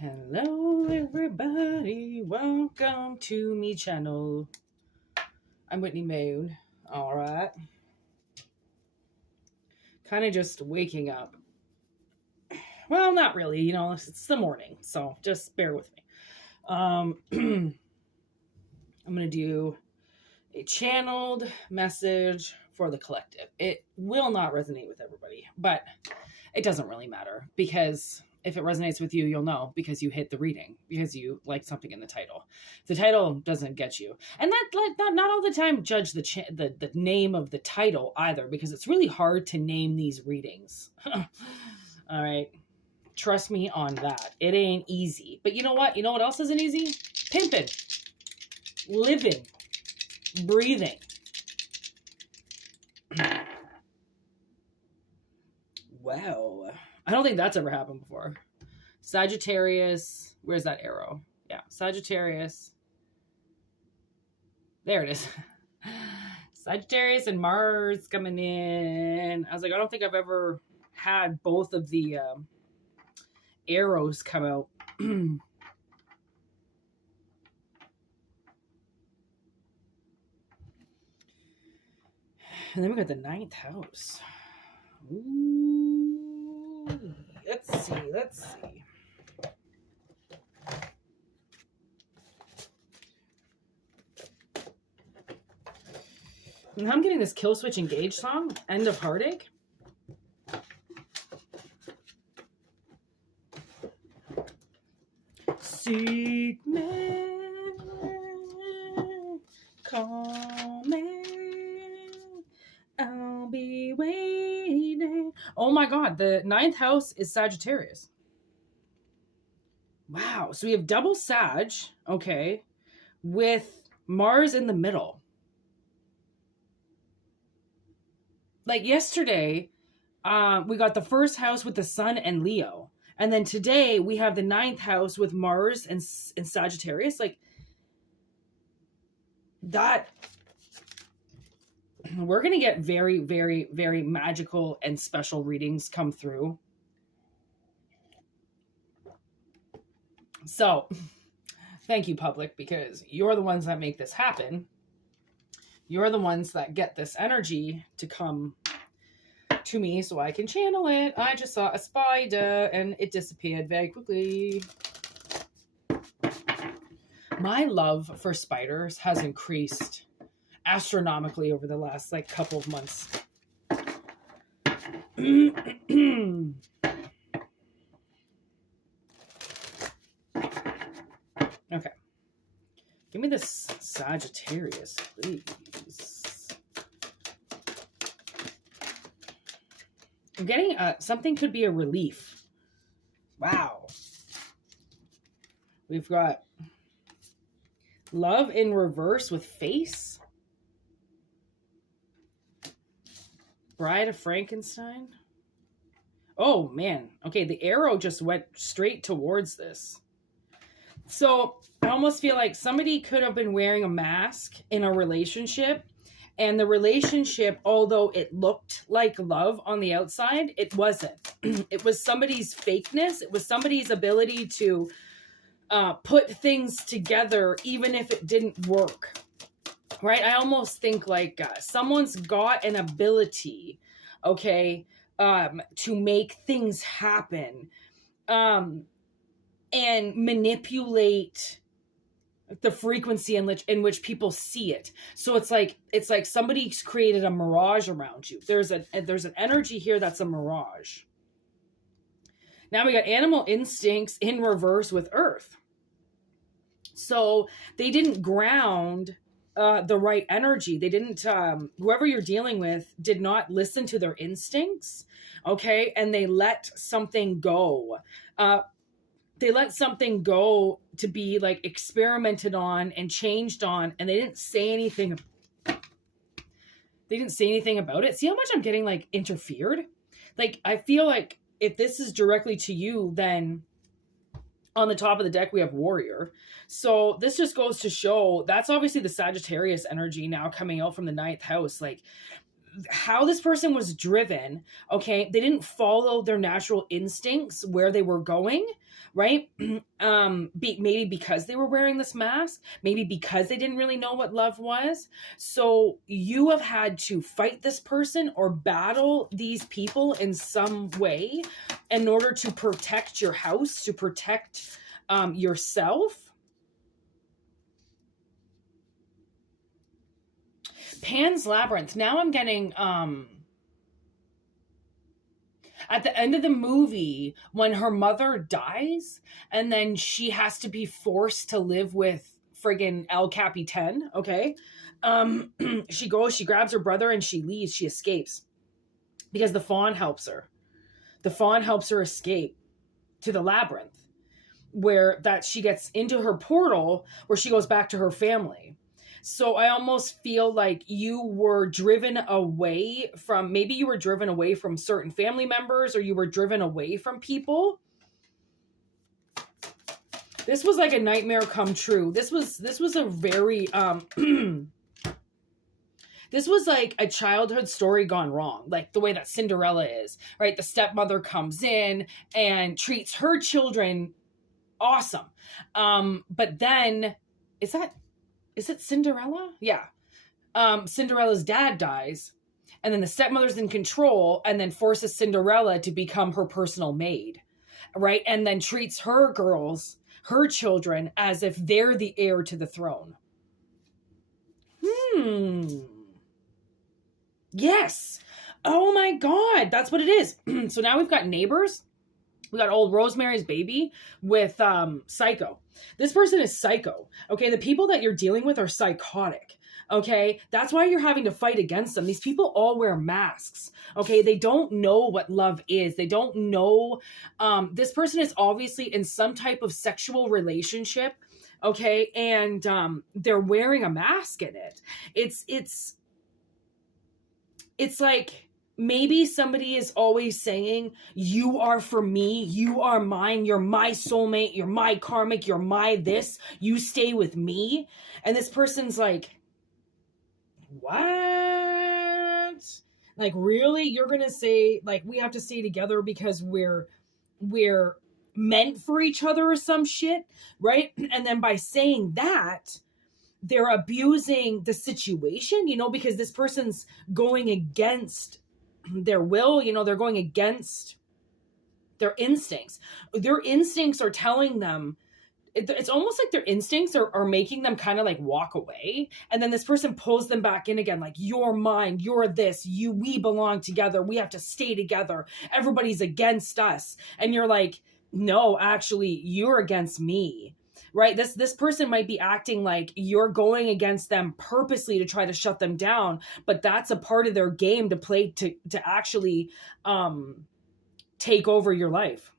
Hello everybody, welcome to me channel. I'm Whitney Moon. All right, kind of just waking up. Well, not really, it's the morning, so just bear with me. I'm gonna do a channeled message for the collective. It will not resonate with everybody, but it doesn't really matter, because if it resonates with you, you'll know because you hit the reading, because you like something in the title. If the title doesn't get you, and not all the time judge the name of the title either, because it's really hard to name these readings. All right, trust me on that. It ain't easy. But you know what? You know what else isn't easy? Pimping, living, breathing. Wow. I don't think that's ever happened before. Sagittarius. Where's that arrow? Yeah, Sagittarius. There it is. Sagittarius and Mars coming in. I was like, I don't think I've ever had both of the arrows come out. And then we got the 9th house. Ooh, let's see. And I'm getting this Kill Switch Engage song, End of Heartache. Seek me, call me, I'll be waiting. Oh my God, the 9th house is Sagittarius. Wow, so we have double Sag, okay, with Mars in the middle. Like yesterday, we got the 1st house with the Sun and Leo. And then today we have the 9th house with Mars and Sagittarius. Like that, we're going to get very, very, very magical and special readings come through. So thank you, public, because you're the ones that make this happen. You're the ones that get this energy to come to me so I can channel it. I just saw a spider and it disappeared very quickly. My love for spiders has increased astronomically over the last couple of months. Okay. Give me this Sagittarius, please. I'm getting something could be a relief. Wow. We've got love in reverse with face. Bride of Frankenstein. Oh, man. Okay, the arrow just went straight towards this. So I almost feel like somebody could have been wearing a mask in a relationship, and the relationship, although it looked like love on the outside, it wasn't. It was somebody's fakeness. It was somebody's ability to put things together even if it didn't work. Right? I almost think like someone's got an ability, okay, to make things happen. And manipulate the frequency in which people see it. So it's like somebody's created a mirage around you. There's an energy here that's a mirage. Now we got animal instincts in reverse with Earth. So they didn't ground the right energy. They didn't, whoever you're dealing with did not listen to their instincts. Okay. And they let something go. They let something go to be experimented on and changed on, and they didn't say anything. They didn't say anything about it. See how much I'm getting interfered? I feel like if this is directly to you, then on the top of the deck we have Warrior. So this just goes to show that's obviously the Sagittarius energy now coming out from the 9th house. how this person was driven, okay, they didn't follow their natural instincts where they were going, right? Maybe because they were wearing this mask, maybe because they didn't really know what love was. So you have had to fight this person or battle these people in some way in order to protect your house, to protect yourself. Pan's Labyrinth. Now I'm getting at the end of the movie when her mother dies and then she has to be forced to live with friggin' El Capitan, okay? She grabs her brother and she leaves, she escapes. Because the fawn helps her. The fawn helps her escape to the labyrinth where that she gets into her portal where she goes back to her family. So I almost feel like you were driven away from, maybe you were driven away from certain family members or you were driven away from people. This was like a nightmare come true. This was a very, this was like a childhood story gone wrong. Like the way that Cinderella is, right? The stepmother comes in and treats her children awesome. But then, is it Cinderella? Yeah. Cinderella's dad dies, and then the stepmother's in control and then forces Cinderella to become her personal maid, right? And then treats her girls, her children, as if they're the heir to the throne. Yes. Oh my God. That's what it is. So now we've got Neighbors. We got old Rosemary's Baby with Psycho. This person is psycho. Okay, the people that you're dealing with are psychotic. Okay, that's why you're having to fight against them. These people all wear masks. Okay, they don't know what love is. They don't know. This person is obviously in some type of sexual relationship. Okay, and they're wearing a mask in it. It's like, maybe somebody is always saying, you are for me, you are mine, you're my soulmate, you're my karmic, you're my this, you stay with me. And this person's like, what? Like, really? You're going to say, like, we have to stay together because we're meant for each other or some shit, right? And then by saying that, they're abusing the situation, because this person's going against their will, they're going against their instincts. Their instincts are telling them, it's almost like their instincts are making them kind of like walk away. And then this person pulls them back in again, like, you're mine, you're this, we belong together, we have to stay together, everybody's against us. And you're like, no, actually, you're against me. Right? This person might be acting like you're going against them purposely to try to shut them down, but that's a part of their game to play to actually take over your life.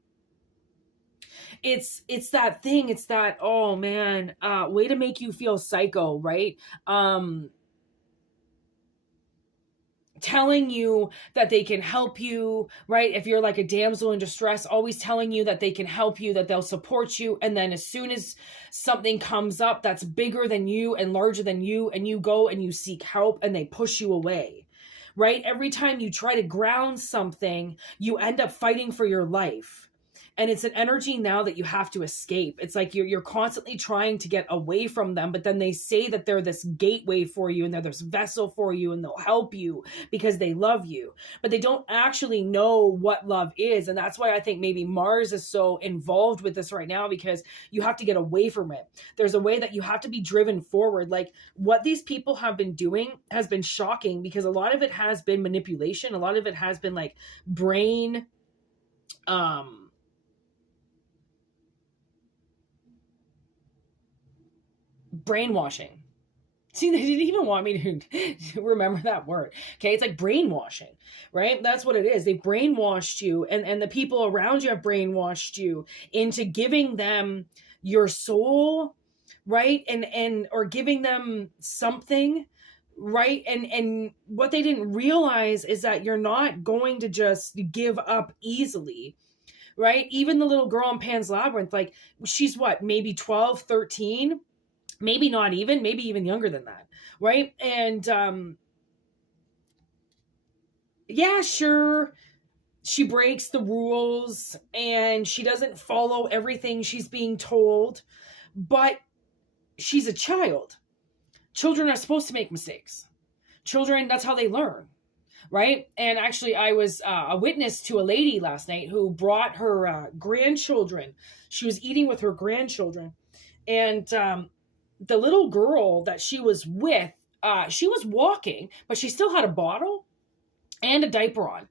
It's that thing. It's that, oh man, way to make you feel psycho, right? Telling you that they can help you, right? If you're like a damsel in distress, always telling you that they can help you, that they'll support you. And then as soon as something comes up that's bigger than you and larger than you, and you go and you seek help and they push you away, right? Every time you try to ground something, you end up fighting for your life. And it's an energy now that you have to escape. It's like you're constantly trying to get away from them, but then they say that they're this gateway for you and they're this vessel for you and they'll help you because they love you. But they don't actually know what love is. And that's why I think maybe Mars is so involved with this right now, because you have to get away from it. There's a way that you have to be driven forward. Like, what these people have been doing has been shocking, because a lot of it has been manipulation. A lot of it has been like brainwashing. See, they didn't even want me to remember that word. Okay, it's like brainwashing, right? That's what it is. They brainwashed you, and the people around you have brainwashed you into giving them your soul, right? And or giving them something, right? And what they didn't realize is that you're not going to just give up easily. Right? Even the little girl in Pan's Labyrinth, like, she's what, maybe 12, 13? Maybe not even, maybe even younger than that, right? And yeah, sure, she breaks the rules and she doesn't follow everything she's being told, but she's a child. Children are supposed to make mistakes. Children, that's how they learn, right? And actually, I was a witness to a lady last night who brought her grandchildren. She was eating with her grandchildren, and the little girl that she was with, she was walking, but she still had a bottle and a diaper on.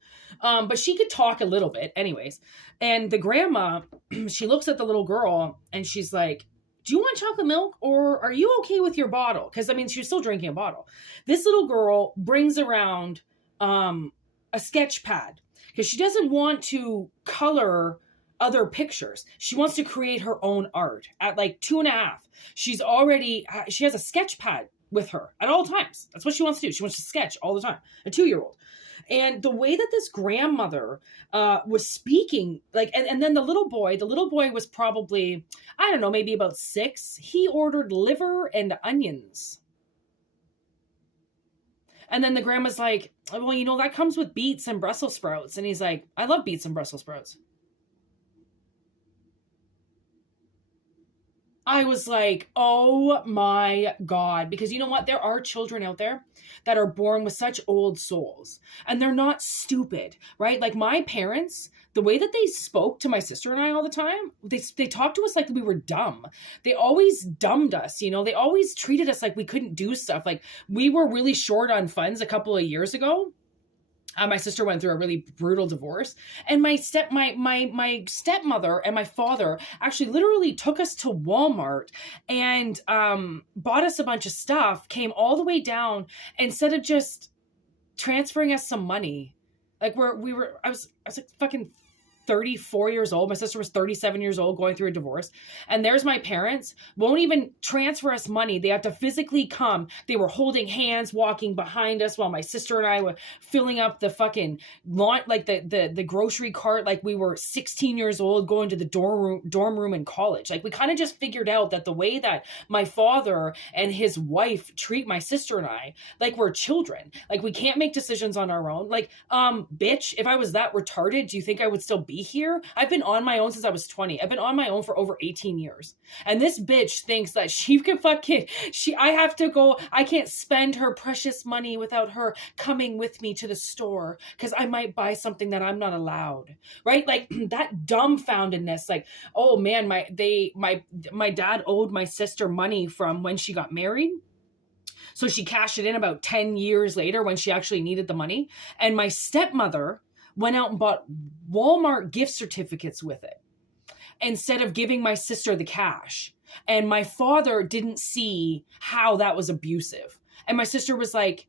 But she could talk a little bit anyways. And the grandma, she looks at the little girl and she's like, do you want chocolate milk or are you okay with your bottle? Because I mean, she was still drinking a bottle. This little girl brings around a sketch pad because she doesn't want to color other pictures. She wants to create her own art at like 2.5. She has a sketch pad with her at all times. That's what she wants to do. She wants to sketch all the time. A 2-year-old. And the way that this grandmother was speaking, like, and then the little boy was probably, I don't know, maybe about 6. He ordered liver and onions. And then the grandma's like, well, you know, that comes with beets and Brussels sprouts. And he's like, I love beets and Brussels sprouts. I was like, oh my God. Because you know what? There are children out there that are born with such old souls. And they're not stupid, right? Like my parents, the way that they spoke to my sister and I all the time, they talked to us like we were dumb. They always dumbed us, you know? They always treated us like we couldn't do stuff. Like we were really short on funds a couple of years ago. My sister went through a really brutal divorce, and my stepmother and my father actually literally took us to Walmart and bought us a bunch of stuff, came all the way down instead of just transferring us some money. Like I was like fucking 34 years old. My sister was 37 years old going through a divorce. And there's my parents, won't even transfer us money. They have to physically come. They were holding hands, walking behind us while my sister and I were filling up the fucking lawn, like the grocery cart, like we were 16 years old going to the dorm room in college. Like we kind of just figured out that the way that my father and his wife treat my sister and I, like we're children. Like we can't make decisions on our own. Like, bitch, if I was that retarded, do you think I would still be here? I've been on my own since I was 20. I've been on my own for over 18 years. And this bitch thinks that she can I can't spend her precious money without her coming with me to the store because I might buy something that I'm not allowed. Right? Like that dumbfoundedness, like, oh man, my dad owed my sister money from when she got married. So she cashed it in about 10 years later when she actually needed the money. And my stepmother went out and bought Walmart gift certificates with it instead of giving my sister the cash. And my father didn't see how that was abusive. And my sister was like,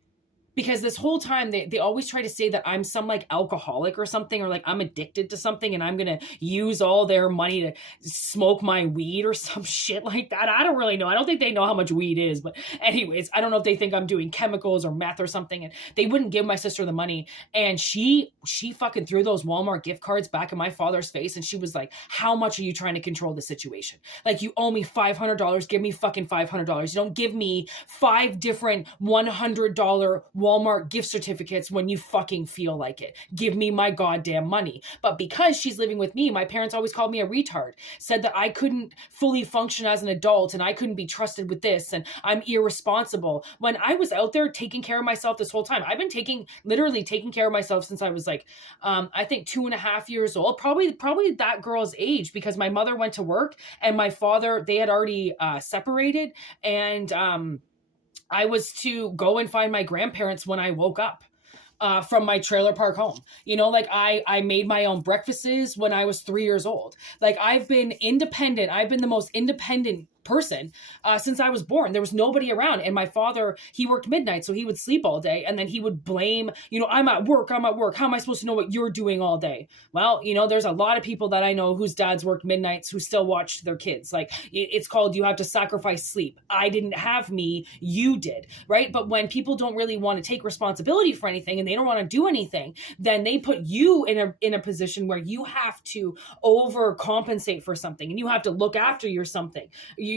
because this whole time they always try to say that I'm some like alcoholic or something, or like I'm addicted to something and I'm going to use all their money to smoke my weed or some shit like that. I don't really know. I don't think they know how much weed is, but anyways, I don't know if they think I'm doing chemicals or meth or something, and they wouldn't give my sister the money. And she fucking threw those Walmart gift cards back in my father's face. And she was like, how much are you trying to control the situation? Like, you owe me $500. Give me fucking $500. You don't give me 5 different $100 Walmart gift certificates when you fucking feel like it. Give me my goddamn money. But because she's living with me, my parents always called me a retard, said that I couldn't fully function as an adult and I couldn't be trusted with this and I'm irresponsible. When I was out there taking care of myself this whole time, I've been literally taking care of myself since I was like, I think 2.5 years old, probably that girl's age, because my mother went to work and my father, they had already separated, and I was to go and find my grandparents when I woke up from my trailer park home. You know, like I made my own breakfasts when I was 3 years old. Like, I've been independent. I've been the most independent person since I was born. There was nobody around. And my father, he worked midnight, so he would sleep all day. And then he would blame, you know, I'm at work. How am I supposed to know what you're doing all day? Well, you know, there's a lot of people that I know whose dads worked midnights who still watched their kids. Like, it's called, you have to sacrifice sleep. I didn't have me. You did. Right. But when people don't really want to take responsibility for anything and they don't want to do anything, then they put you in a position where you have to overcompensate for something and you have to look after your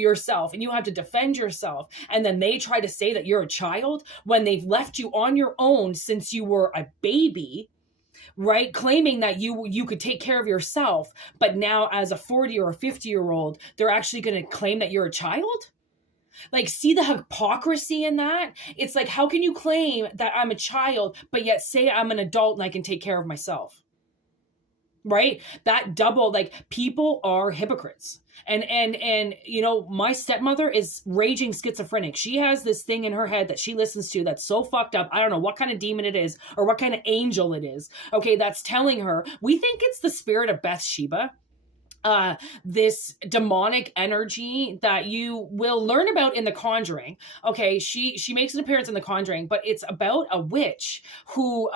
yourself and you have to defend yourself. And then they try to say that you're a child when they've left you on your own since you were a baby, right? Claiming that you could take care of yourself. But now as a 40 or a 50-year-old, they're actually going to claim that you're a child. Like, see the hypocrisy in that? It's like, how can you claim that I'm a child, but yet say I'm an adult and I can take care of myself? Right? That double, like, people are hypocrites. And you know, my stepmother is raging schizophrenic. She has this thing in her head that she listens to that's so fucked up. I don't know what kind of demon it is or what kind of angel it is. Okay, that's telling her, we think it's the spirit of Bathsheba. This demonic energy that you will learn about in The Conjuring. Okay, she makes an appearance in The Conjuring, but it's about a witch who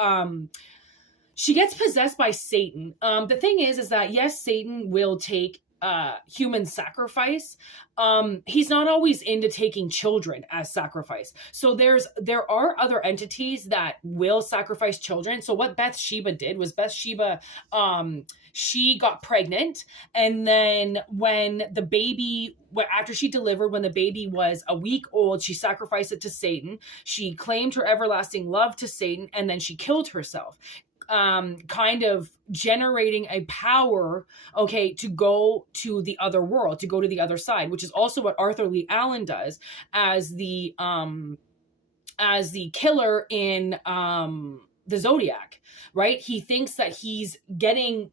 she gets possessed by Satan. The thing is that yes, Satan will take human sacrifice. He's not always into taking children as sacrifice. So there are other entities that will sacrifice children. So what Bathsheba did was Bathsheba, she got pregnant, and then after she delivered, when the baby was a week old, she sacrificed it to Satan. She claimed her everlasting love to Satan, and then she killed herself. Kind of generating a power, okay, to go to the other world, to go to the other side, which is also what Arthur Lee Allen does as the killer in the Zodiac, right? He thinks that he's getting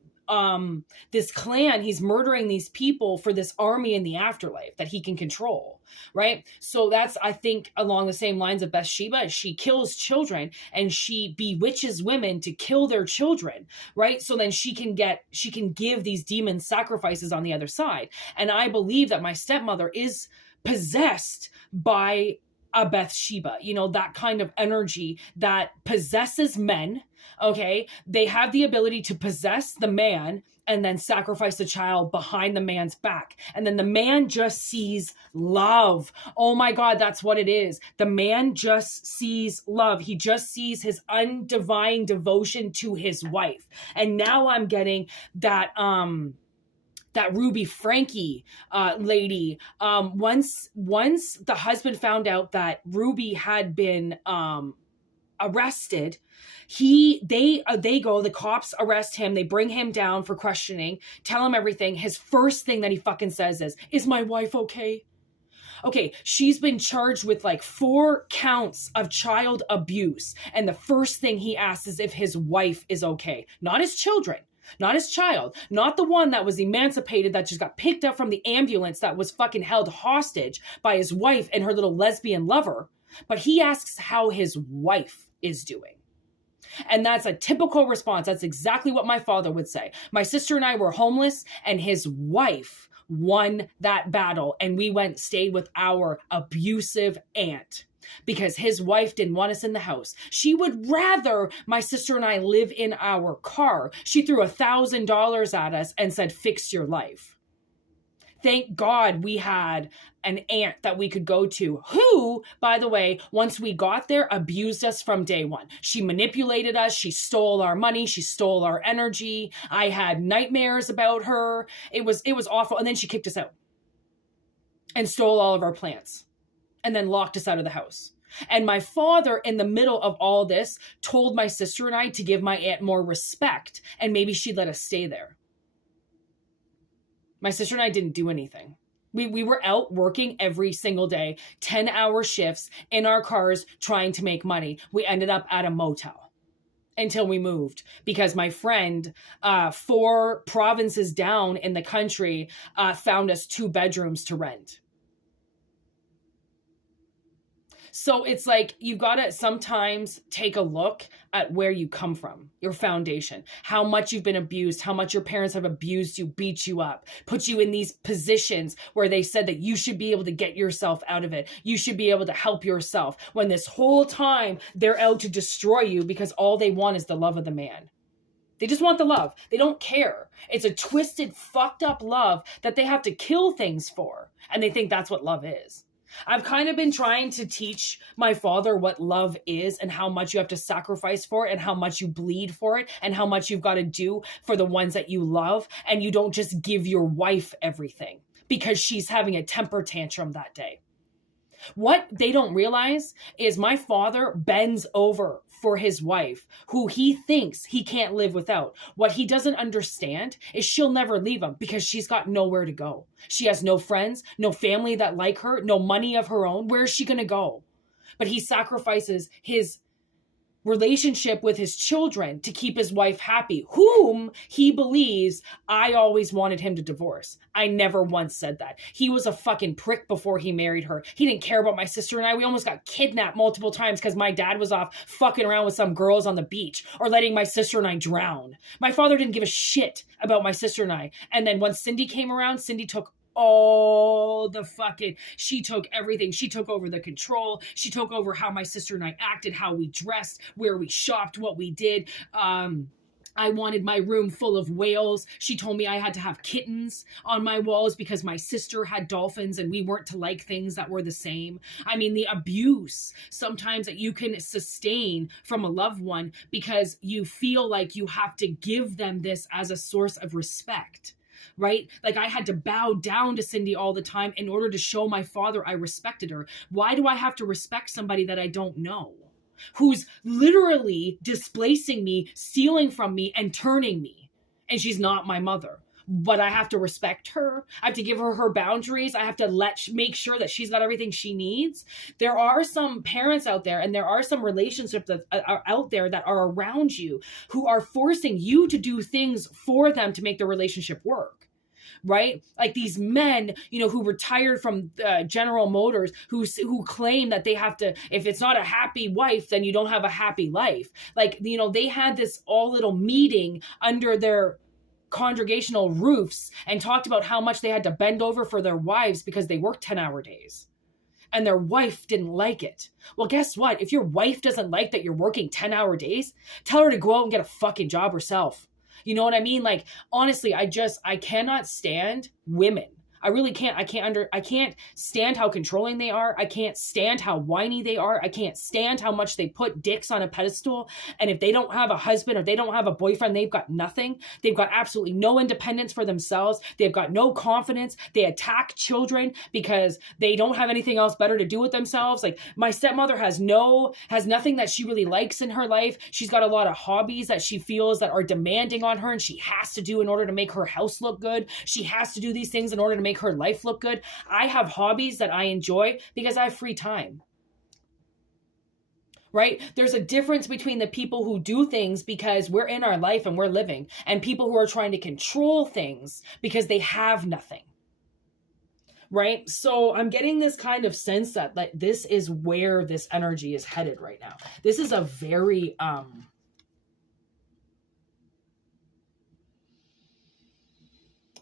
this clan, he's murdering these people for this army in the afterlife that he can control, right? So that's, I think, along the same lines of Bathsheba. She kills children and she bewitches women to kill their children, right? So then she can give these demons sacrifices on the other side. And I believe that my stepmother is possessed by a Bathsheba, you know, that kind of energy that possesses men. Okay, they have the ability to possess the man and then sacrifice the child behind the man's back. And then the man just sees love. Oh my God, that's what it is. The man just sees love. He just sees his undivine devotion to his wife. And now I'm getting that Ruby Frankie lady. Once the husband found out that Ruby had been arrested, the cops arrest him, they bring him down for questioning, tell him everything. His first thing that he fucking says is my wife okay? Okay, she's been charged with like 4 counts of child abuse, and the first thing he asks is if his wife is okay, not his children. Not his child, not the one that was emancipated, that just got picked up from the ambulance, that was fucking held hostage by his wife and her little lesbian lover. But he asks how his wife is doing. And that's a typical response. That's exactly what my father would say. My sister and I were homeless, and his wife won that battle. And we stayed with our abusive aunt because his wife didn't want us in the house. She would rather my sister and I live in our car. She threw $1,000 at us and said, fix your life. Thank God we had an aunt that we could go to who, by the way, once we got there, abused us from day one. She manipulated us. She stole our money. She stole our energy. I had nightmares about her. It was awful. And then she kicked us out and stole all of our plants and then locked us out of the house. And my father, in the middle of all this, told my sister and I to give my aunt more respect, and maybe she'd let us stay there. My sister and I didn't do anything. We were out working every single day, 10-hour shifts in our cars trying to make money. We ended up at a motel until we moved because my friend, 4 provinces down in the country, found us 2 bedrooms to rent. So it's like, you got to sometimes take a look at where you come from, your foundation, how much you've been abused, how much your parents have abused you, beat you up, put you in these positions where they said that you should be able to get yourself out of it. You should be able to help yourself, when this whole time they're out to destroy you because all they want is the love of the man. They just want the love. They don't care. It's a twisted, fucked up love that they have to kill things for. And they think that's what love is. I've kind of been trying to teach my father what love is and how much you have to sacrifice for it and how much you bleed for it and how much you've got to do for the ones that you love. And you don't just give your wife everything. because she's having a temper tantrum that day. What they don't realize is my father bends over for his wife, who he thinks he can't live without. What he doesn't understand is she'll never leave him because she's got nowhere to go. She has no friends, no family that like her, no money of her own. Where is she going to go? But he sacrifices his relationship with his children to keep his wife happy, whom he believes I always wanted him to divorce. I never once said that. He was a fucking prick before he married her. He didn't care about my sister and I. We almost got kidnapped multiple times because my dad was off fucking around with some girls on the beach or letting my sister and I drown. My father didn't give a shit about my sister and I. And then when Cindy came around, Cindy took all the fucking, she took everything. She took over the control. She took over how my sister and I acted, how we dressed, where we shopped, what we did. I wanted my room full of whales. She told me I had to have kittens on my walls because my sister had dolphins and we weren't to like things that were the same. I mean, the abuse sometimes that you can sustain from a loved one because you feel like you have to give them this as a source of respect. Right? Like I had to bow down to Cindy all the time in order to show my father I respected her. Why do I have to respect somebody that I don't know? Who's literally displacing me, stealing from me, and turning me. And she's not my mother. But I have to respect her. I have to give her her boundaries. I have to make sure that she's got everything she needs. There are some parents out there and there are some relationships that are out there that are around you who are forcing you to do things for them to make the relationship work. Right? Like these men, who retired from General Motors, who claim that they have to, if it's not a happy wife, then you don't have a happy life. Like, they had this all little meeting under their congregational roofs and talked about how much they had to bend over for their wives because they worked 10-hour days. And their wife didn't like it. Well, guess what? If your wife doesn't like that you're working 10-hour days, tell her to go out and get a fucking job herself. You know what I mean? Like, honestly, I cannot stand women. I really can't. I can't stand how controlling they are. I can't stand how whiny they are. I can't stand how much they put dicks on a pedestal. And if they don't have a husband or they don't have a boyfriend, they've got nothing. They've got absolutely no independence for themselves. They've got no confidence. They attack children because they don't have anything else better to do with themselves. Like my stepmother has nothing that she really likes in her life. She's got a lot of hobbies that she feels that are demanding on her and she has to do in order to make her house look good. She has to do these things in order to make her life look good. I have hobbies that I enjoy because I have free time. Right? There's a difference between the people who do things because we're in our life and we're living, and people who are trying to control things because they have nothing. Right? So I'm getting this kind of sense that like this is where this energy is headed right now. This is a very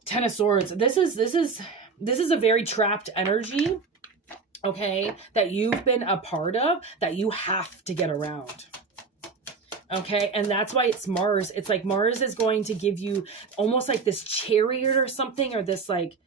Ten of Swords. This is a very trapped energy, okay, that you've been a part of, that you have to get around. Okay, and that's why it's Mars. It's like Mars is going to give you almost like this chariot or something, or this like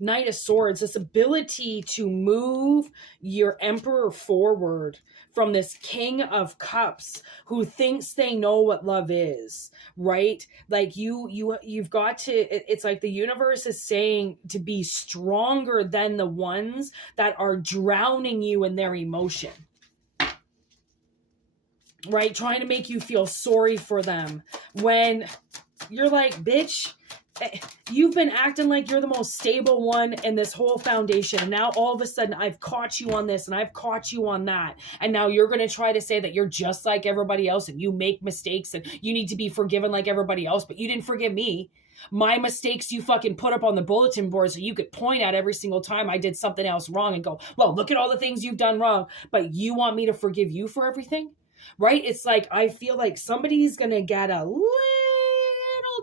Knight of Swords, this ability to move your Emperor forward from this King of Cups who thinks they know what love is, right? Like you've got to, it's like the universe is saying to be stronger than the ones that are drowning you in their emotion, right? Trying to make you feel sorry for them when you're like, bitch, you've been acting like you're the most stable one in this whole foundation. And now all of a sudden I've caught you on this and I've caught you on that. And now you're going to try to say that you're just like everybody else and you make mistakes and you need to be forgiven like everybody else, but you didn't forgive me. My mistakes you fucking put up on the bulletin board so you could point at every single time I did something else wrong and go, well, look at all the things you've done wrong, but you want me to forgive you for everything? Right? It's like, I feel like somebody's going to get a little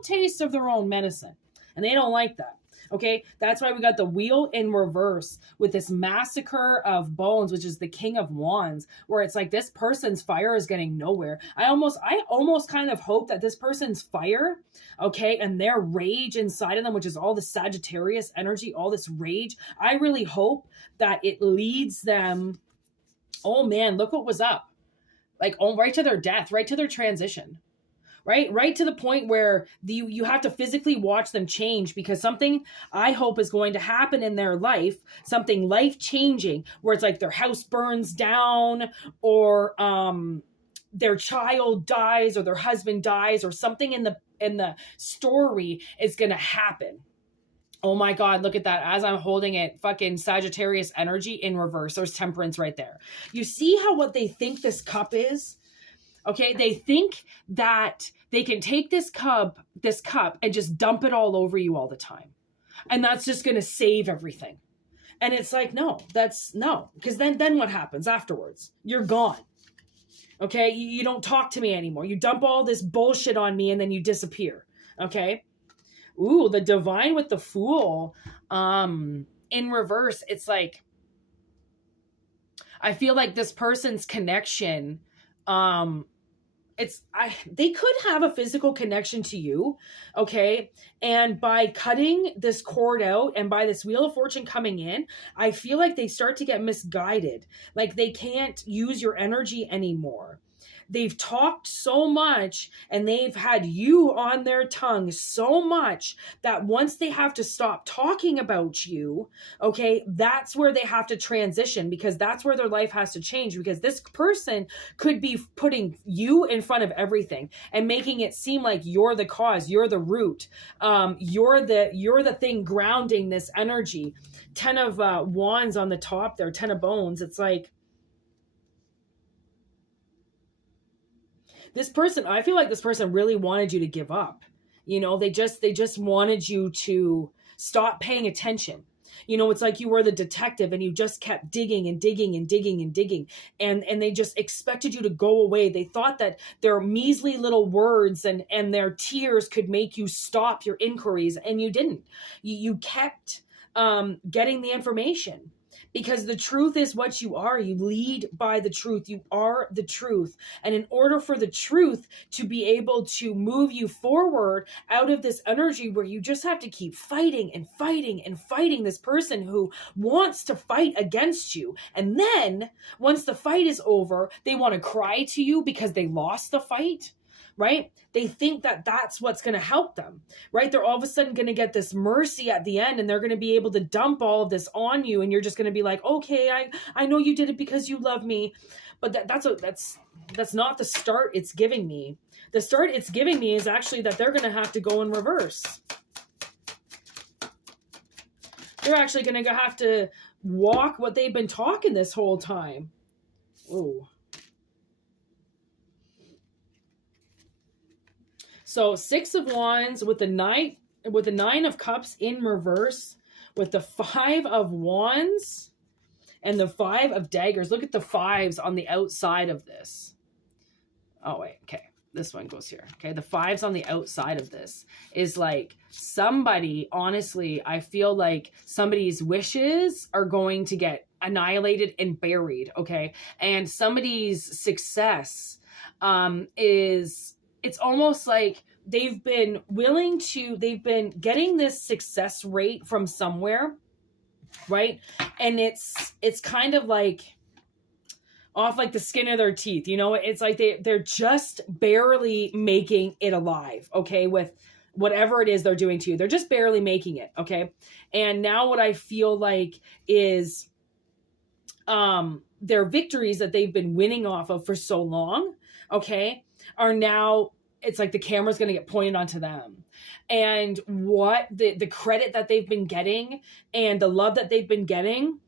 taste of their own medicine. And they don't like that. Okay, that's why we got the wheel in reverse with this massacre of bones, which is the King of Wands, where it's like this person's fire is getting nowhere. I almost kind of hope that this person's fire, okay, and their rage inside of them, which is all the Sagittarius energy, all this rage, I really hope that it leads them, oh man, look what was up. Like, oh, right to their death, right to their transition. right to the point where you have to physically watch them change, because something I hope is going to happen in their life, something life changing, where it's like their house burns down, or their child dies, or their husband dies, or something in the story is going to happen. Oh my God, look at that. As I'm holding it, fucking Sagittarius energy in reverse. There's Temperance right there. You see how what they think this cup is? Okay, they think that they can take this cup and just dump it all over you all the time. And that's just going to save everything. And it's like, no, because then what happens afterwards? You're gone. Okay, you don't talk to me anymore. You dump all this bullshit on me and then you disappear. Okay. Ooh, the Divine with the Fool in reverse. It's like, I feel like this person's connection, they could have a physical connection to you, okay? And by cutting this cord out and by this Wheel of Fortune coming in, I feel like they start to get misguided. Like they can't use your energy anymore. They've talked so much and they've had you on their tongue so much that once they have to stop talking about you, okay, that's where they have to transition, because that's where their life has to change, because this person could be putting you in front of everything and making it seem like you're the cause, you're the root, you're the thing grounding this energy. 10 of wands on the top there, 10 of bones. It's like, this person, I feel like this person really wanted you to give up. You know, they just wanted you to stop paying attention. You know, it's like you were the detective and you just kept digging and digging and digging and digging. And they just expected you to go away. They thought that their measly little words and their tears could make you stop your inquiries. And you didn't. You kept getting the information. Because the truth is what you are. You lead by the truth. You are the truth. And in order for the truth to be able to move you forward out of this energy where you just have to keep fighting and fighting and fighting this person who wants to fight against you. And then once the fight is over, they want to cry to you because they lost the fight. Right? They think that that's what's going to help them, right? They're all of a sudden going to get this mercy at the end and they're going to be able to dump all of this on you. And you're just going to be like, okay, I know you did it because you love me. But that's not the start it's giving me. The start it's giving me is actually that they're going to have to go in reverse. They're actually going to have to walk what they've been talking this whole time. Ooh. So 6 of Wands with the 9 of Cups in reverse, with the 5 of Wands and the 5 of Daggers. Look at the 5s on the outside of this. Oh, wait. Okay. This one goes here. Okay. The 5s on the outside of this is like somebody, honestly, I feel like somebody's wishes are going to get annihilated and buried. Okay. And somebody's success it's almost like they've been getting this success rate from somewhere, right? And it's kind of like off like the skin of their teeth, you know? It's like they're just barely making it alive, okay? With whatever it is they're doing to you. They're just barely making it, okay? And now what I feel like is their victories that they've been winning off of for so long, okay, are now, it's like the camera's going to get pointed onto them. And what the credit that they've been getting and the love that they've been getting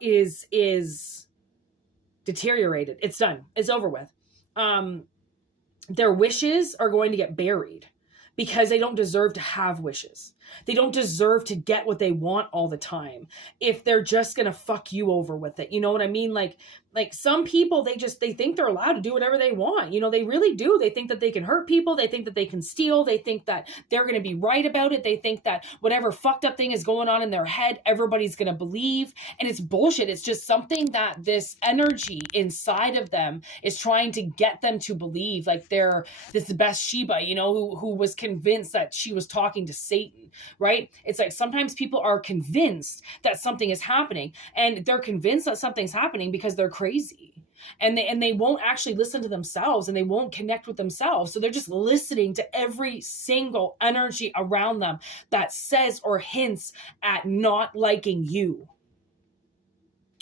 is deteriorated. It's done. It's over with. Their wishes are going to get buried because they don't deserve to have wishes. They don't deserve to get what they want all the time if they're just going to fuck you over with it. You know what I mean? Like some people, they think they're allowed to do whatever they want. You know, they really do. They think that they can hurt people. They think that they can steal. They think that they're going to be right about it. They think that whatever fucked up thing is going on in their head, everybody's going to believe. And it's bullshit. It's just something that this energy inside of them is trying to get them to believe, like they're this Bathsheba, you know, who was convinced that she was talking to Satan, right? It's like sometimes people are convinced that something is happening, and they're convinced that something's happening because they're crazy. and they won't actually listen to themselves, and they won't connect with themselves. So they're just listening to every single energy around them that says or hints at not liking you.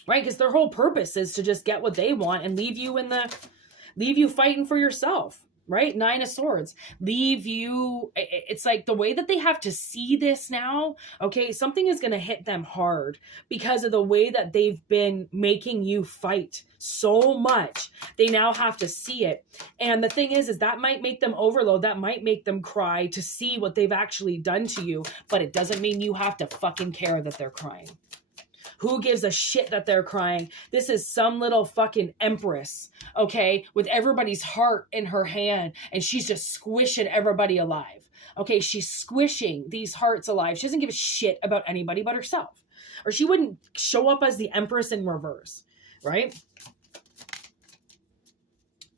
Right? Because their whole purpose is to just get what they want and leave you fighting for yourself. Right? 9 of Swords. Leave you. It's like the way that they have to see this now. Okay, something is going to hit them hard because of the way that they've been making you fight so much. They now have to see it. And the thing is that might make them overload. That might make them cry to see what they've actually done to you. But it doesn't mean you have to fucking care that they're crying. Who gives a shit that they're crying? This is some little fucking empress, okay, with everybody's heart in her hand, and she's just squishing everybody alive. Okay, she's squishing these hearts alive. She doesn't give a shit about anybody but herself. Or she wouldn't show up as the empress in reverse, right?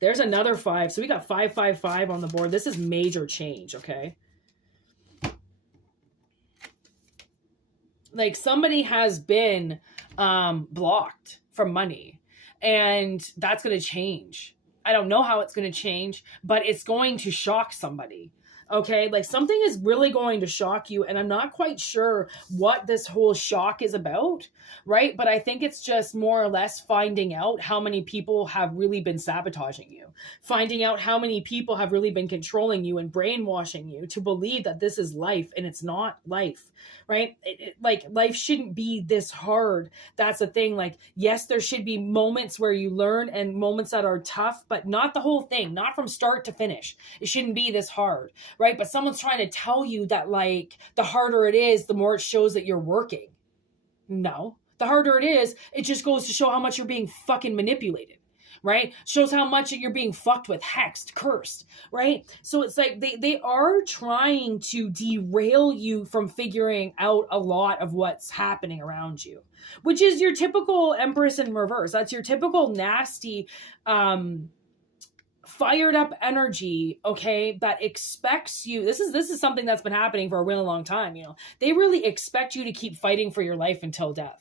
There's another 5. So we got 555 on the board. This is major change, okay? Like somebody has been blocked from money, and that's going to change. I don't know how it's going to change, but it's going to shock somebody. Okay, like something is really going to shock you, and I'm not quite sure what this whole shock is about, right? But I think it's just more or less finding out how many people have really been sabotaging you, finding out how many people have really been controlling you and brainwashing you to believe that this is life, and it's not life, right? Like life shouldn't be this hard. That's the thing. Like, yes, there should be moments where you learn and moments that are tough, but not the whole thing, not from start to finish. It shouldn't be this hard. Right? But someone's trying to tell you that like the harder it is, the more it shows that you're working. No, the harder it is, it just goes to show how much you're being fucking manipulated, right? Shows how much you're being fucked with, hexed, cursed, right? So it's like they are trying to derail you from figuring out a lot of what's happening around you, which is your typical Empress in reverse. That's your typical nasty, fired up energy, okay, that expects you. This is something that's been happening for a really long time. You know, they really expect you to keep fighting for your life until death.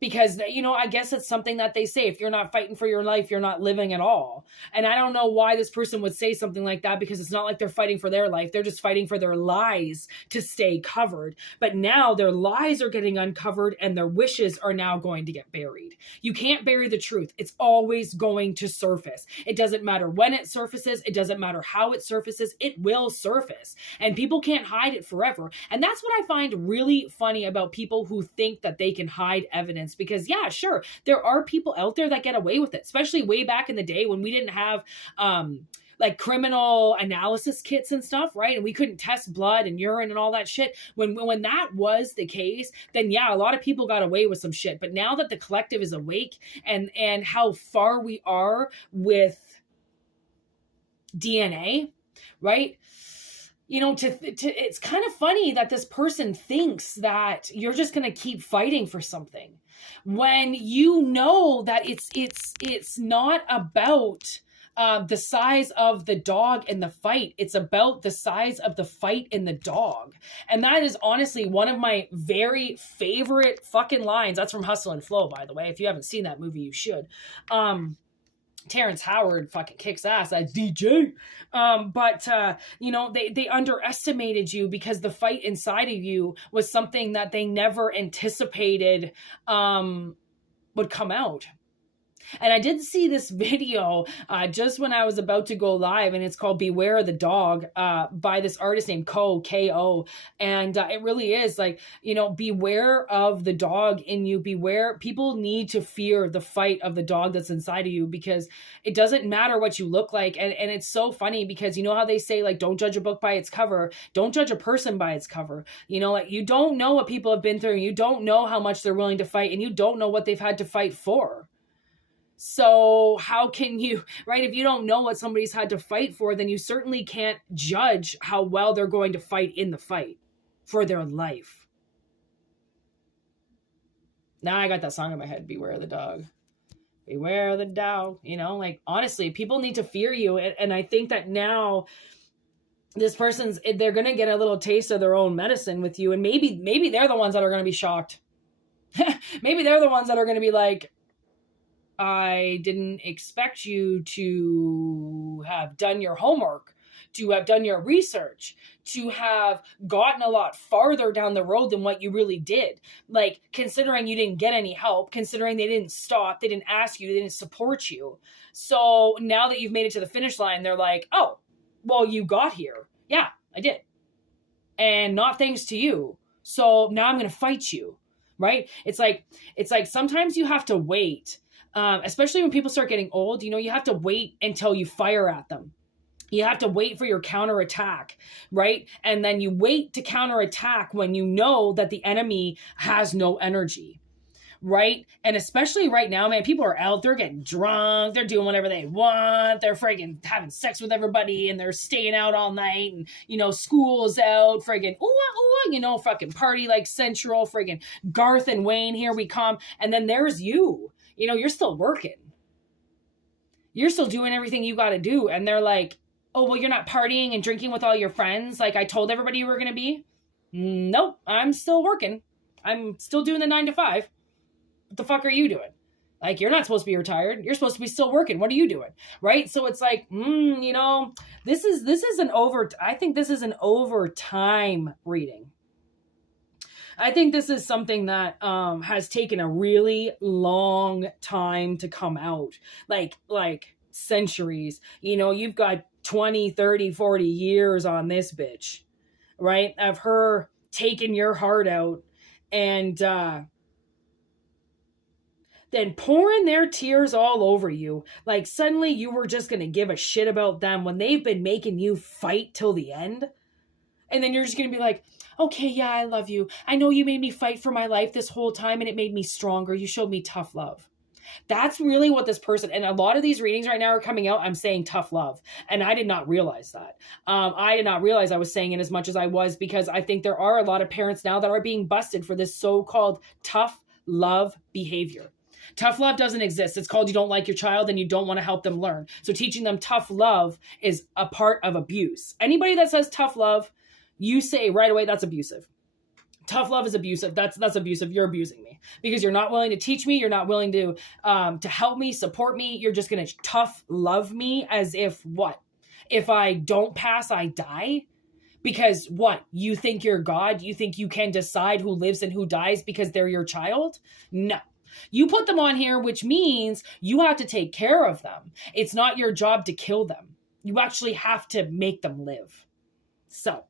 Because, you know, I guess it's something that they say, if you're not fighting for your life, you're not living at all. And I don't know why this person would say something like that, because it's not like they're fighting for their life. They're just fighting for their lies to stay covered. But now their lies are getting uncovered, and their wishes are now going to get buried. You can't bury the truth. It's always going to surface. It doesn't matter when it surfaces. It doesn't matter how it surfaces. It will surface. And people can't hide it forever. And that's what I find really funny about people who think that they can hide evidence. Because yeah, sure, there are people out there that get away with it, especially way back in the day when we didn't have like criminal analysis kits and stuff, right? And we couldn't test blood and urine and all that shit. When that was the case, then yeah, a lot of people got away with some shit. But now that the collective is awake, and how far we are with DNA, right? You know, it's kind of funny that this person thinks that you're just going to keep fighting for something, when you know that it's not about the size of the dog in the fight. It's about the size of the fight in the dog. And that is honestly one of my very favorite fucking lines. That's from Hustle and Flow, by the way. If you haven't seen that movie, you should. Terrence Howard fucking kicks ass, that DJ. But you know, they underestimated you because the fight inside of you was something that they never anticipated would come out. And I did see this video just when I was about to go live, and it's called Beware of the Dog by this artist named K.O. And it really is like, you know, beware of the dog in you. Beware. People need to fear the fight of the dog that's inside of you, because it doesn't matter what you look like. And it's so funny because, you know how they say, like, don't judge a book by its cover. Don't judge a person by its cover. You know, like, you don't know what people have been through. You don't know how much they're willing to fight, and you don't know what they've had to fight for. So how can you, right? If you don't know what somebody's had to fight for, then you certainly can't judge how well they're going to fight in the fight for their life. Now I got that song in my head, Beware of the Dog. Beware of the dog. You know, like, honestly, people need to fear you. And I think that now this person's, they're going to get a little taste of their own medicine with you. And maybe they're the ones that are going to be shocked. Maybe they're the ones that are going to be like, I didn't expect you to have done your homework, to have done your research, to have gotten a lot farther down the road than what you really did. Like, considering you didn't get any help, considering they didn't stop, they didn't ask you, they didn't support you. So now that you've made it to the finish line, they're like, oh, well, you got here. Yeah, I did. And not thanks to you. So now I'm going to fight you, right? It's like sometimes you have to wait, especially when people start getting old, you have to wait until you fire at them. You have to wait for your counterattack, right? And then you wait to counterattack when you know that the enemy has no energy, right? And especially right now, man, people are out, they're getting drunk, they're doing whatever they want, they're friggin' having sex with everybody, and they're staying out all night, and, school's out, friggin', fucking party like Central, friggin' Garth and Wayne, here we come. And then there's you, you're still working. You're still doing everything you got to do. And they're like, oh, well, you're not partying and drinking with all your friends like I told everybody you were going to be? Nope, I'm still working. I'm still doing the 9 to 5. What the fuck are you doing? Like, you're not supposed to be retired. You're supposed to be still working. What are you doing? Right? So it's like, this is I think this is an overtime reading. I think this is something that has taken a really long time to come out. Like centuries. You've got 20, 30, 40 years on this bitch, right? Of her taking your heart out and then pouring their tears all over you. Like, suddenly you were just going to give a shit about them when they've been making you fight till the end. And then you're just going to be like, okay, yeah, I love you. I know you made me fight for my life this whole time and it made me stronger. You showed me tough love. That's really what this person, and a lot of these readings right now are coming out, I'm saying tough love. And I did not realize that. I did not realize I was saying it as much as I was, because I think there are a lot of parents now that are being busted for this so-called tough love behavior. Tough love doesn't exist. It's called you don't like your child and you don't want to help them learn. So teaching them tough love is a part of abuse. Anybody that says tough love, you say right away, that's abusive. Tough love is abusive. That's abusive. You're abusing me because you're not willing to teach me. You're not willing to help me, support me. You're just going to tough love me as if what? If I don't pass, I die? Because what? You think you're God? You think you can decide who lives and who dies because they're your child? No. You put them on here, which means you have to take care of them. It's not your job to kill them. You actually have to make them live. So,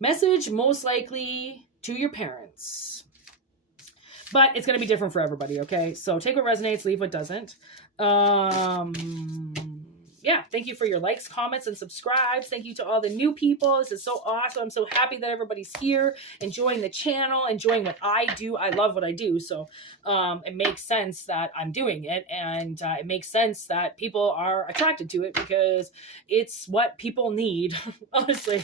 message most likely to your parents. But it's going to be different for everybody, okay? So take what resonates, leave what doesn't. Yeah, thank you for your likes, comments, and subscribes. Thank you to all the new people. This is so awesome. I'm so happy that everybody's here, enjoying the channel, enjoying what I do. I love what I do, so it makes sense that I'm doing it, and it makes sense that people are attracted to it because it's what people need, honestly.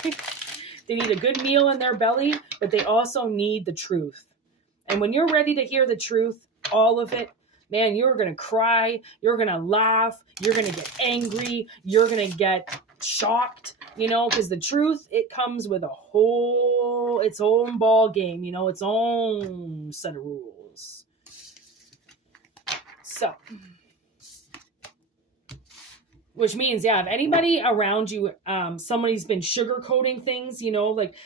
They need a good meal in their belly, but they also need the truth. And when you're ready to hear the truth, all of it, man, you're going to cry, you're going to laugh, you're going to get angry, you're going to get shocked, because the truth, it comes with its own ball game, its own set of rules. So, which means, yeah, if anybody around you, somebody's been sugarcoating things,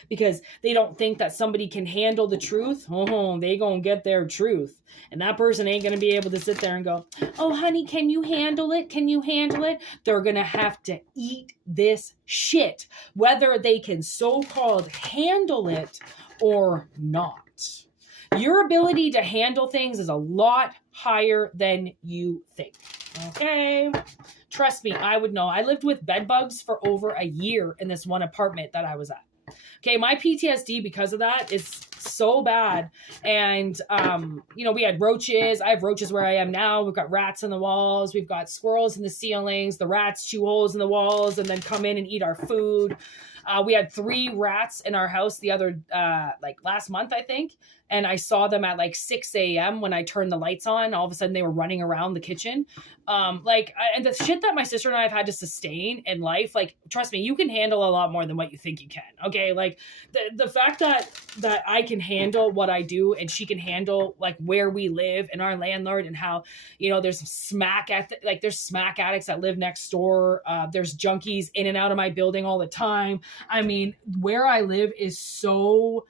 because they don't think that somebody can handle the truth, they gonna get their truth. And that person ain't gonna be able to sit there and go, oh, honey, can you handle it? Can you handle it? They're gonna have to eat this shit, whether they can so-called handle it or not. Your ability to handle things is a lot higher than you think. Okay? Trust me, I would know. I lived with bed bugs for over a year in this one apartment that I was at. Okay, my PTSD because of that is so bad. And, we had roaches. I have roaches where I am now. We've got rats in the walls. We've got squirrels in the ceilings. The rats chew holes in the walls and then come in and eat our food. We had 3 rats in our house the other, last month, I think. and I saw them at like 6 a.m. when I turned the lights on. All of a sudden they were running around the kitchen. And the shit that my sister and I have had to sustain in life, like, trust me, you can handle a lot more than what you think you can. Okay. Like the fact that I can handle what I do and she can handle like where we live and our landlord and how, there's smack addicts that live next door. There's junkies in and out of my building all the time. I mean, where I live is so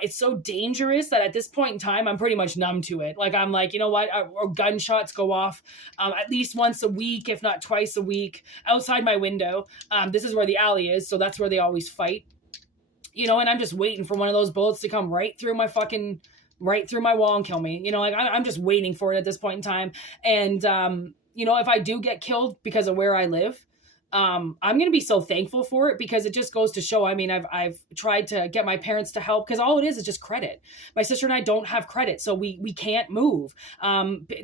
it's so dangerous that at this point in time, I'm pretty much numb to it. Like, I'm like, you know what? Gunshots go off at least once a week, if not twice a week, outside my window. This is where the alley is, so that's where they always fight. And I'm just waiting for one of those bullets to come right through my wall and kill me. I'm just waiting for it at this point in time. And, if I do get killed because of where I live, I'm going to be so thankful for it, because it just goes to show, I mean, I've tried to get my parents to help, because all it is just credit. My sister and I don't have credit, so we can't move.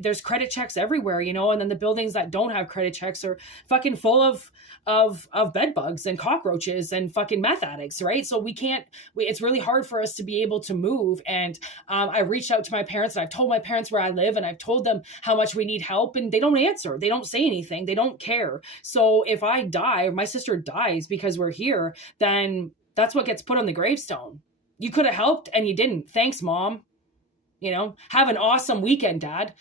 There's credit checks everywhere, and then the buildings that don't have credit checks are fucking full of bed bugs and cockroaches and fucking meth addicts, right? So it's really hard for us to be able to move. And I reached out to my parents, and I've told my parents where I live, and I've told them how much we need help, and they don't answer. They don't say anything. They don't care. So if I die, or my sister dies because we're here, then that's what gets put on the gravestone. You could have helped and you didn't. Thanks, Mom. Have an awesome weekend, Dad.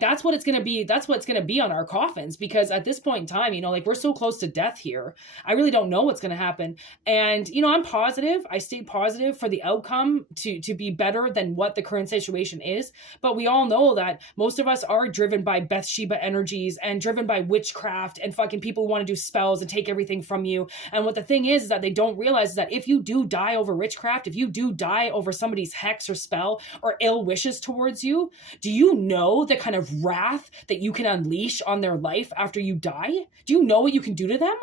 That's what it's going to be. That's what's going to be on our coffins, because at this point in time, we're so close to death here. I really don't know what's going to happen. And, I'm positive. I stay positive for the outcome to be better than what the current situation is. But we all know that most of us are driven by Bathsheba energies and driven by witchcraft and fucking people who want to do spells and take everything from you. And what the thing is that they don't realize is that if you do die over witchcraft, if you do die over somebody's hex or spell or ill wishes towards you, do you know the kind of wrath that you can unleash on their life after you die? Do you know what you can do to them?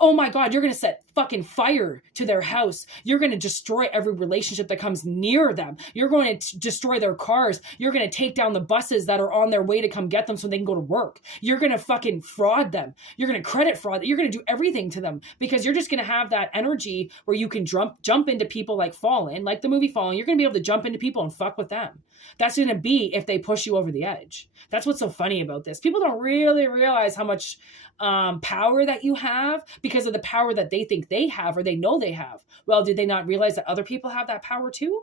Oh my God, you're going to set fucking fire to their house. You're going to destroy every relationship that comes near them. You're going to destroy their cars. You're going to take down the buses that are on their way to come get them so they can go to work. You're going to fucking fraud them. You're going to credit fraud. You're going to do everything to them, because you're just going to have that energy where you can jump into people like Fallen, like the movie Fallen. You're going to be able to jump into people and fuck with them. That's going to be if they push you over the edge. That's what's so funny about this. People don't really realize how much power that you have because of the power that they think they have, or they know they have. Well, did they not realize that other people have that power too?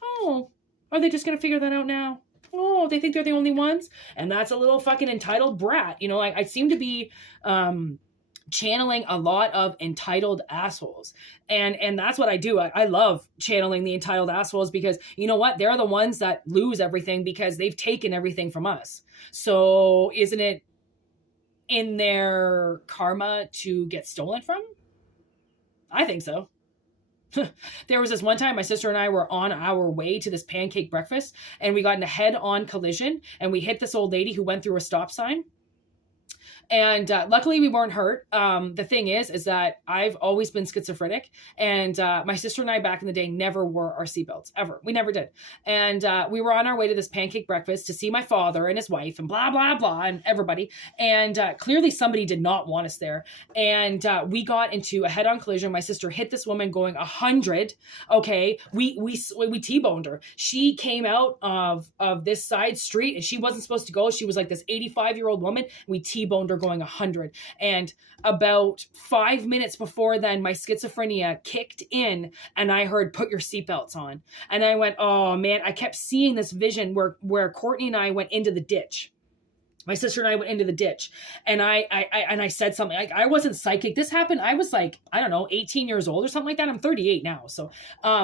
Oh, are they just going to figure that out now? Oh, they think they're the only ones? And that's a little fucking entitled brat. I seem to be channeling a lot of entitled assholes. And that's what I do. I love channeling the entitled assholes, because you know what? They're the ones that lose everything because they've taken everything from us. So isn't it in their karma to get stolen from? I think so. There was this one time my sister and I were on our way to this pancake breakfast, and we got in a head-on collision, and we hit this old lady who went through a stop sign. And luckily we weren't hurt. The thing is that I've always been schizophrenic, and my sister and I back in the day never wore our seatbelts, ever. We never did. And we were on our way to this pancake breakfast to see my father and his wife and blah, blah, blah, and everybody. And clearly somebody did not want us there. And we got into a head-on collision. My sister hit this woman going 100. Okay. We T-boned her. She came out of this side street, and she wasn't supposed to go. She was like this 85-year-old woman. We T-boned her going 100. And about 5 minutes before then, my schizophrenia kicked in, and I heard, "Put your seatbelts on." And I went, oh man, I kept seeing this vision where Courtney and I went into the ditch. My sister and I went into the ditch, and I said something. I wasn't psychic. This happened. I was like, I don't know, 18 years old or something like that. I'm 38 now. So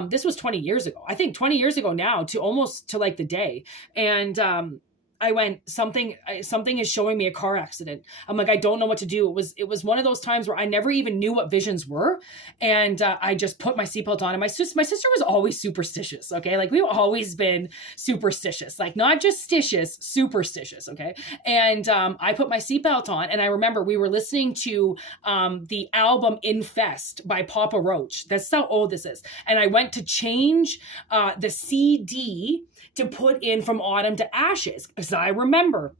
this was 20 years ago. I think 20 years ago now, to almost to like the day. And I went, something is showing me a car accident. I'm like, I don't know what to do. It was one of those times where I never even knew what visions were. And I just put my seatbelt on. And my sister was always superstitious. Okay. Like, we've always been superstitious, like not just stitious, superstitious. Okay. And I put my seatbelt on, and I remember we were listening to the album Infest by Papa Roach. That's how old this is. And I went to change the CD to put in From Autumn to Ashes, because I remember.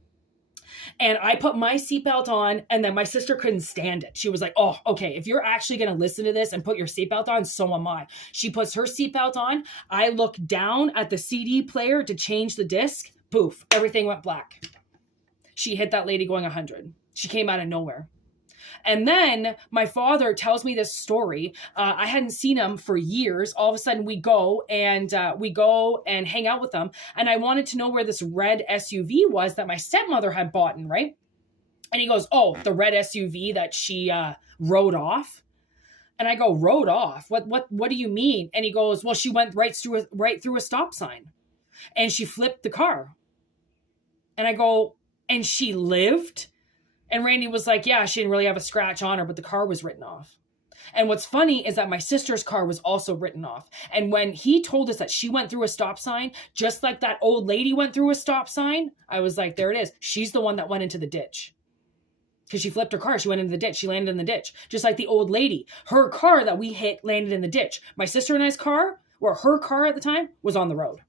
And I put my seatbelt on, and then my sister couldn't stand it. She was like, oh, okay, if you're actually going to listen to this and put your seatbelt on, so am I. She puts her seatbelt on. I look down at the CD player to change the disc. Poof, everything went black. She hit that lady going 100. She came out of nowhere. And then my father tells me this story. I hadn't seen him for years. All of a sudden we go and hang out with him. And I wanted to know where this red SUV was that my stepmother had bought in, right? And he goes, oh, the red SUV that she rode off. And I go, rode off? What do you mean? And he goes, well, she went right through a stop sign. And she flipped the car. And I go, and she lived? And Randy was like, yeah, she didn't really have a scratch on her, but the car was written off. And what's funny is that my sister's car was also written off. And when he told us that she went through a stop sign, just like that old lady went through a stop sign, I was like, there it is. She's the one that went into the ditch. Because she flipped her car. She went into the ditch. She landed in the ditch. Just like the old lady. Her car that we hit landed in the ditch. My sister and I's car, or her car at the time, was on the road.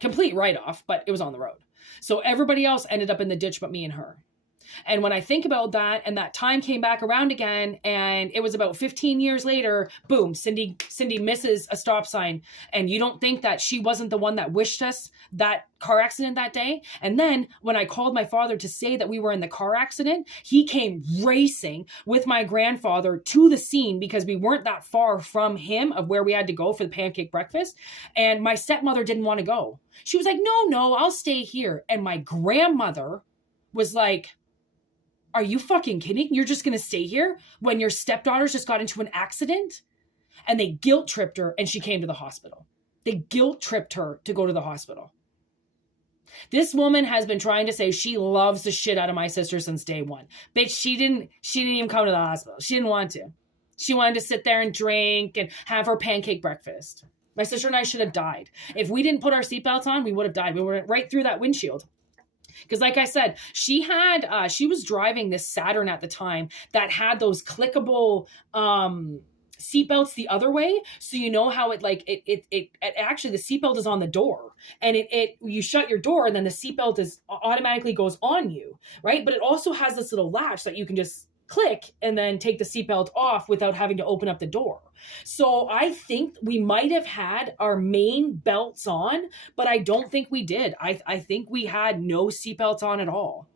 Complete write-off, but it was on the road. So everybody else ended up in the ditch but me and her. And when I think about that, and that time came back around again, and it was about 15 years later, boom, Cindy misses a stop sign. And you don't think that she wasn't the one that wished us that car accident that day? And then when I called my father to say that we were in the car accident, he came racing with my grandfather to the scene because we weren't that far from him of where we had to go for the pancake breakfast. And my stepmother didn't want to go. She was like, no, I'll stay here. And my grandmother was like, are you fucking kidding? You're just going to stay here when your stepdaughters just got into an accident? And they guilt tripped her and she came to the hospital. They guilt tripped her to go to the hospital. This woman has been trying to say she loves the shit out of my sister since day one. Bitch, she didn't even come to the hospital. She didn't want to. She wanted to sit there and drink and have her pancake breakfast. My sister and I should have died. If we didn't put our seatbelts on, we would have died. We went right through that windshield. Because like I said, she was driving this Saturn at the time that had those clickable seatbelts the other way. So you know how it actually the seatbelt is on the door, and you shut your door and then the seatbelt is automatically goes on you, right? But it also has this little latch that you can just click and then take the seatbelt off without having to open up the door. So I think we might have had our main belts on, but I don't think we did. I think we had no seatbelts on at all.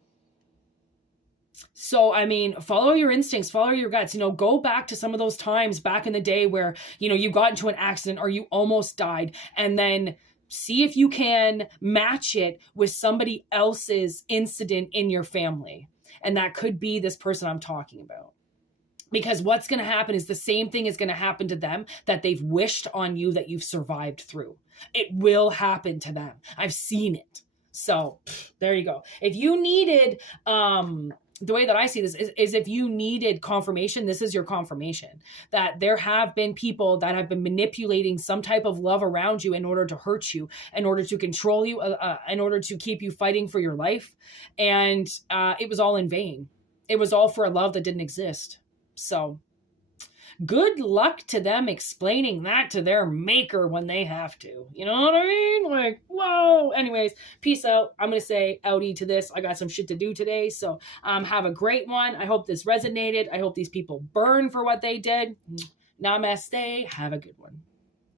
So, I mean, follow your instincts, follow your guts, go back to some of those times back in the day where, you got into an accident or you almost died, and then see if you can match it with somebody else's incident in your family. And that could be this person I'm talking about. Because what's going to happen is the same thing is going to happen to them that they've wished on you that you've survived through. It will happen to them. I've seen it. So there you go. If you needed, the way that I see this is if you needed confirmation, this is your confirmation. That there have been people that have been manipulating some type of love around you in order to hurt you, in order to control you, in order to keep you fighting for your life. And it was all in vain. It was all for a love that didn't exist. So good luck to them explaining that to their maker when they have to. You know what I mean? Like, whoa. Anyways, peace out. I'm going to say outie to this. I got some shit to do today. So have a great one. I hope this resonated. I hope these people burn for what they did. Namaste. Have a good one.